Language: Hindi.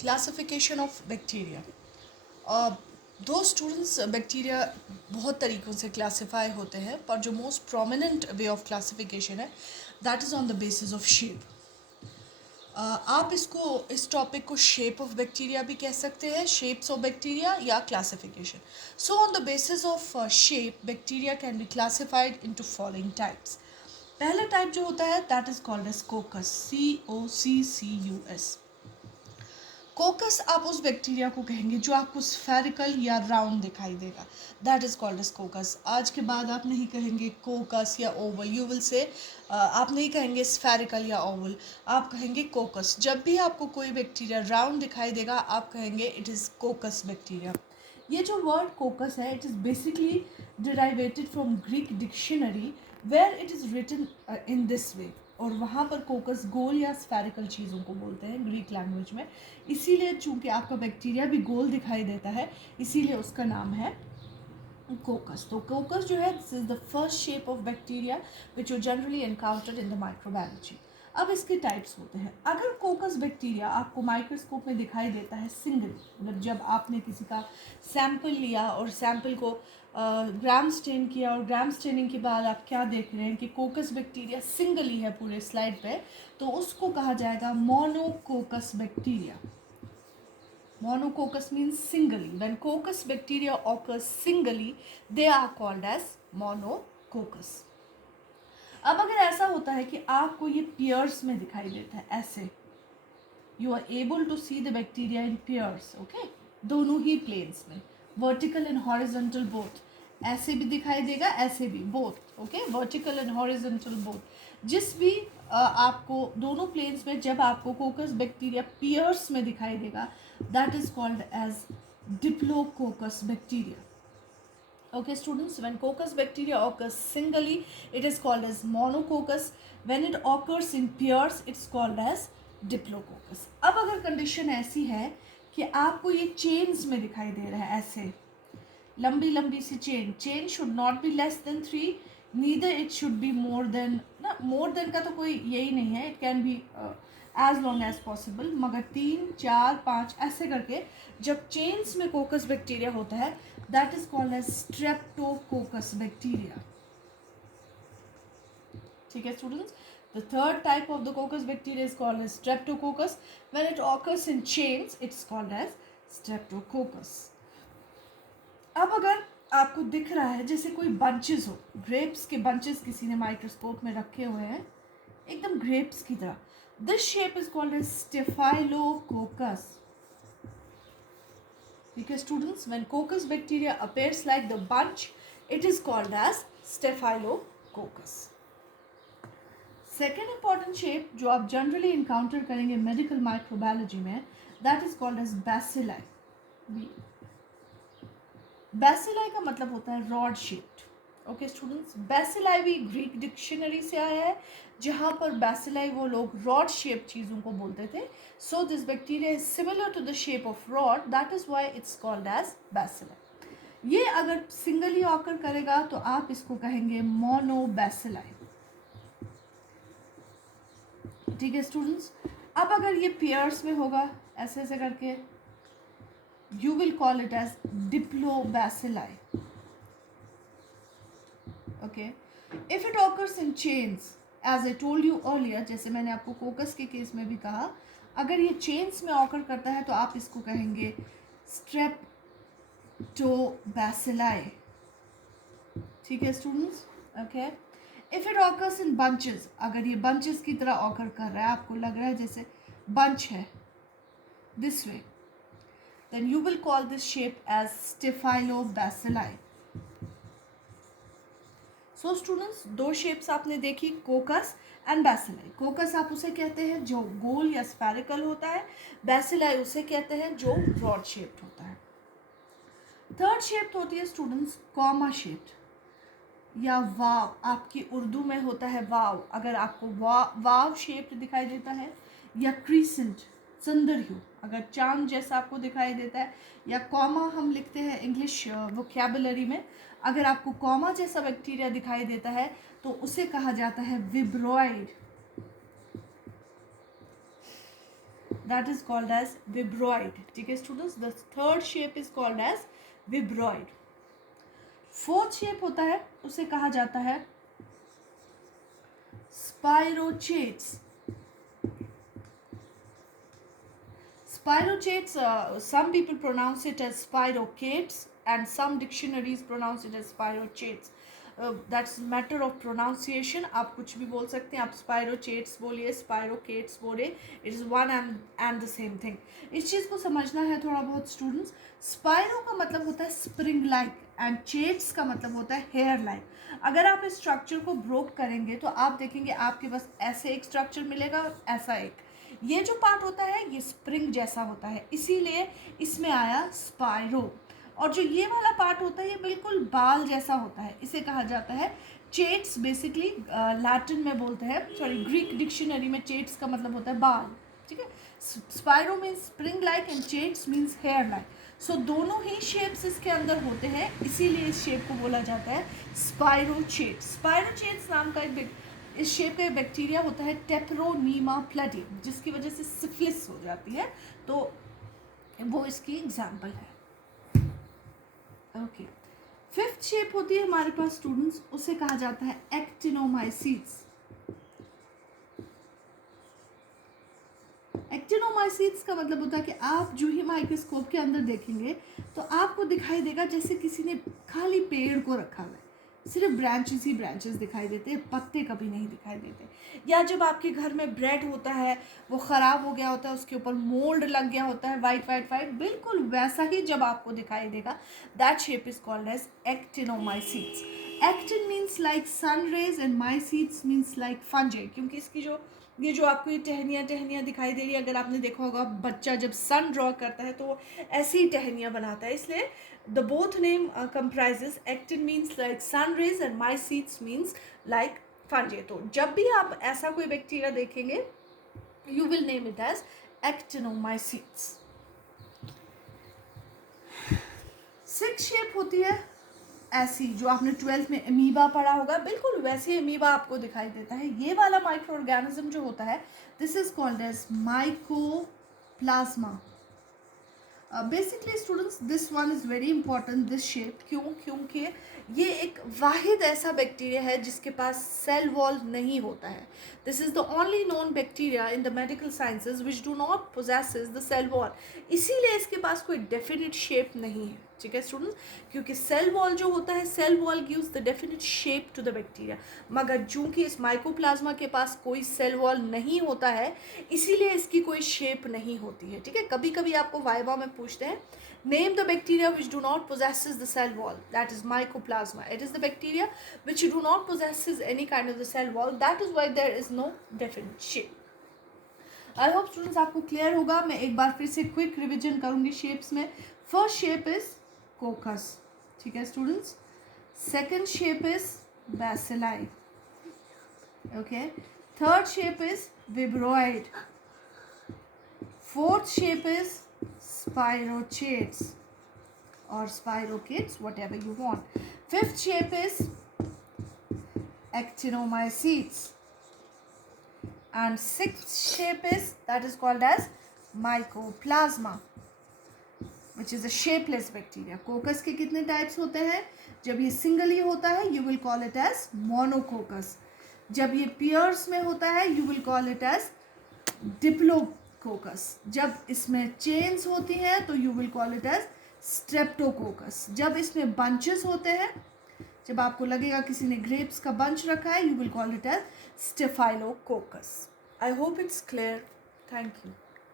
Classification of bacteria. दो स्टूडेंट्स बैक्टीरिया बहुत तरीक़ों से क्लासिफाई होते हैं, पर जो most prominent way of classification है that is on the basis of shape. आप इस टॉपिक को शेप ऑफ बैक्टीरिया भी कह सकते हैं, शेप्स ऑफ बैक्टीरिया या classification. So on the basis of shape bacteria can be classified into following types. पहला टाइप जो होता है that is called as coccus, COCCUS। Coccus आप उस बैक्टीरिया को कहेंगे जो आपको स्फेरिकल या राउंड दिखाई देगा, that is called as coccus. आज के बाद आप नहीं कहेंगे कोकस या ओवल, यू विल से आप नहीं कहेंगे स्फेरिकल या ओवल, आप कहेंगे कोकस। जब भी आपको कोई बैक्टीरिया राउंड दिखाई देगा आप कहेंगे इट इज़ कोकस बैक्टीरिया। ये जो वर्ड कोकस है it is basically derivated from Greek dictionary where it is written in this way. और वहाँ पर कोकस गोल या स्फेरिकल चीज़ों को बोलते हैं ग्रीक लैंग्वेज में। इसीलिए चूंकि आपका बैक्टीरिया भी गोल दिखाई देता है इसीलिए उसका नाम है कोकस। तो कोकस जो है this is the first shape of bacteria which you generally encountered in the microbiology. अब इसके टाइप्स होते हैं। अगर कोकस बैक्टीरिया आपको माइक्रोस्कोप में दिखाई देता है सिंगल, मतलब जब आपने किसी का सैंपल लिया और सैंपल को ग्राम स्टेन किया और ग्राम स्टेनिंग के बाद आप क्या देख रहे हैं कि कोकस बैक्टीरिया सिंगल ही है पूरे स्लाइड पे, तो उसको कहा जाएगा monococcus bacteria. Monococcus means singly. When coccus bacteria occurs singly, they are called as monococcus. अब अगर ऐसा होता है कि आपको ये पेयर्स में दिखाई देता है ऐसे, you are able to see the bacteria in pairs, okay, दोनों ही प्लेन्स में, वर्टिकल एंड हॉरिजॉन्टल बोथ, ऐसे भी दिखाई देगा ऐसे भी, both, okay, vertical and horizontal both. जिस भी आपको दोनों प्लेन्स में जब आपको कोकस बैक्टीरिया पेयर्स में दिखाई देगा that is called as Diplococcus bacteria. Okay students, when coccus bacteria occurs singly it is called as monococcus. When it occurs in pairs it's called as Diplococcus. अब अगर कंडीशन ऐसी है कि आपको ये चेन्स में दिखाई दे रहा है ऐसे लंबी लंबी सी chain should not be less than 3, neither it should be more than, ना मोर देन का तो कोई यही नहीं है, it can be as long as possible, मगर 3, 4, 5 ऐसे करके जब चेन्स में कोकस बैक्टीरिया होता है that is called as streptococcus bacteria. ठीक है students, the third type of the coccus bacteria is called as streptococcus. When it occurs in chains it's called as streptococcus. अब अगर आपको दिख रहा है जैसे कोई बंचेस हो, ग्रेप्स के बंचेस किसी ने माइक्रोस्कोप में रखे हुए हैं एकदम ग्रेप्स की तरह, this shape is called as staphylococcus. ठीक है students, when coccus bacteria appears like the bunch it is called as staphylococcus. Second important shape जो आप जनरली इनकाउंटर करेंगे मेडिकल माइक्रोबायोलॉजी में that is called as bacilli. Bacilli का मतलब होता है rod shaped. Okay students, bacilli भी ग्रीक डिक्शनरी से आया है जहाँ पर बैसिलाई वो लोग रॉड शेप चीज़ों को बोलते थे। So this bacteria is similar to the shape of rod, that is why it's called as bacilli. ये अगर सिंगली ऑकर करेगा तो आप इसको कहेंगे मोनोबैसिलाई। ठीक है स्टूडेंट्स, अब अगर ये पेयर्स में होगा ऐसे ऐसे करके you will call it as Diplobacilli. Okay, if it occurs in chains as I told you earlier, जैसे मैंने आपको कोकस के केस में भी कहा, अगर ये चेन्स में ऑकर करता है तो आप इसको कहेंगे Streptobacilli. ठीक है students, okay. If it occurs in bunches, अगर ये बंचेस की तरह ऑकर कर रहा है, आपको लग रहा है जैसे बंच है this way, then you will call this shape as Staphylobacilli. So students, दो शेप्स आपने देखी, कोकस एंड बैसिलाई। कोकस आप उसे कहते हैं जो गोल या स्फेरिकल होता है, बैसिलाई उसे कहते हैं जो रॉड शेप्ड होता है। थर्ड शेप होती है स्टूडेंट्स कॉमा शेप्ड या वाव, आपकी उर्दू में होता है वाव। अगर आपको वाव शेप्ड दिखाई देता है या क्रीसेंट, चंद्रह्यू, अगर चांद जैसा आपको दिखाई देता है, या कॉमा हम लिखते हैं इंग्लिश वोकैबुलरी में, अगर आपको कॉमा जैसा बैक्टीरिया दिखाई देता है तो उसे कहा जाता है विब्रॉइड। that is called as vibroid. ठीक है students, the third shape is called as vibroid. fourth shape होता है, उसे कहा जाता है spirochates. Spirochates, some people pronounce it as spirochates and some dictionaries pronounce it as spirochates. That's matter of pronunciation. आप कुछ भी बोल सकते हैं, आप spirochates बोलिए, spirochates बोलिए, it is one and the same thing. इस चीज़ को समझना है थोड़ा बहुत स्टूडेंट्स. स्पायरो का मतलब होता है स्प्रिंग लाइक एंड चेट्स का मतलब होता है हेयर लाइक. अगर आप इस स्ट्रक्चर को ब्रोक करेंगे तो आप देखेंगे आपके पास ऐसे एक स्ट्रक्चर मिलेगा और ऐसा एक. ये जो पार्ट होता है ये स्प्रिंग जैसा होता है, इसीलिए इसमें आया स्पायरो. और जो ये वाला पार्ट होता है ये बिल्कुल बाल जैसा होता है, इसे कहा जाता है चेट्स. बेसिकली लैटिन में बोलते हैं, सॉरी ग्रीक डिक्शनरी में चेट्स का मतलब होता है बाल. ठीक है, spiro means spring like and chaetes means hair like. So दोनों ही शेप्स इसके अंदर होते हैं, इसीलिए इस शेप को बोला जाता है स्पायरोचेट्स. स्पायरोचेट्स नाम का एक इस शेप का बैक्टीरिया होता है टेप्रोनीमा प्लडी, जिसकी वजह से सिफिलिस हो जाती है, तो वो इसकी एग्जाम्पल है. ओके, फिफ्थ शेप होती है हमारे पास स्टूडेंट्स, उसे कहा जाता है एक्टिनोमाइसीट्स. एक्टिनोमाइसीट्स का मतलब होता है कि आप जो ही माइक्रोस्कोप के अंदर देखेंगे तो आपको दिखाई देगा जैसे किसी ने खाली पेड़ को रखा हुआ है, सिर्फ ब्रांचेस ही ब्रांचेस दिखाई देते हैं, पत्ते कभी नहीं दिखाई देते. या जब आपके घर में ब्रेड होता है वो ख़राब हो गया होता है, उसके ऊपर मोल्ड लग गया होता है, वाइट वाइट वाइट, बिल्कुल वैसा ही जब आपको दिखाई देगा. That shape is called as actinomycetes. Actin means like sun rays and mycetes means like fungi, क्योंकि इसकी जो ये जो आपको ये टहनियाँ दिखाई दे रही है, अगर आपने देखा होगा बच्चा जब सन ड्रॉ करता है तो वो ऐसी ही टहनियाँ बनाता है, इसलिए the both name comprises actin means like sun rays and mycetes means like fungi. तो जब भी आप ऐसा कोई बैक्टीरिया देखेंगे you will name it as actinomycetes. Six shape होती है ऐसी, जो आपने 12th में अमीबा पढ़ा होगा, बिल्कुल वैसे अमीबा आपको दिखाई देता है. ये वाला माइक्रो ऑर्गेनिज्म जो होता है this is called as mycoplasma. Basically students this one is very important, this shape. क्योंकि ये एक वाहिद ऐसा बैक्टीरिया है जिसके पास सेल वॉल नहीं होता है. This is the only known bacteria in the medical sciences which do not possesses the cell wall. इसीलिए इसके पास कोई डेफिनेट शेप नहीं है. ठीक है स्टूडेंट्स, क्योंकि सेल वॉल जो होता है, cell wall gives the definite shape to the bacteria, मगर चूंकि इस माइकोप्लाज्मा के पास कोई सेल वॉल नहीं होता है इसीलिए इसकी कोई शेप नहीं होती है. ठीक है, कभी कभी आपको वाइवा में पूछते हैं name the bacteria which do not possesses the cell wall, that is mycoplasma. It is the bacteria which do not possesses any kind of the cell wall, that is why there is no definite shape. I hope students आपको क्लियर होगा. मैं एक बार फिर से क्विक रिविजन करूंगी शेप्स में. First shape is coccus. ठीक है students, second shape is bacilli. Okay, third shape is विब्रोइड. Fourth shape is spirochates or spirochates, whatever you want. Fifth shape is actinomycetes and sixth shape is that is called as mycoplasma which is a shapeless bacteria. कोकस के कितने टाइप्स होते हैं? जब ये सिंगली होता है you will call it as monococcus. जब ये पेयर्स में होता है you will call it as diplococcus. जब इसमें चेन्स होती हैं तो you will call it as streptococcus. जब इसमें बंचेस होते हैं, जब आपको लगेगा किसी ने ग्रेप्स का बंच रखा है, you will call it as staphylococcus. I hope it's clear. Thank you.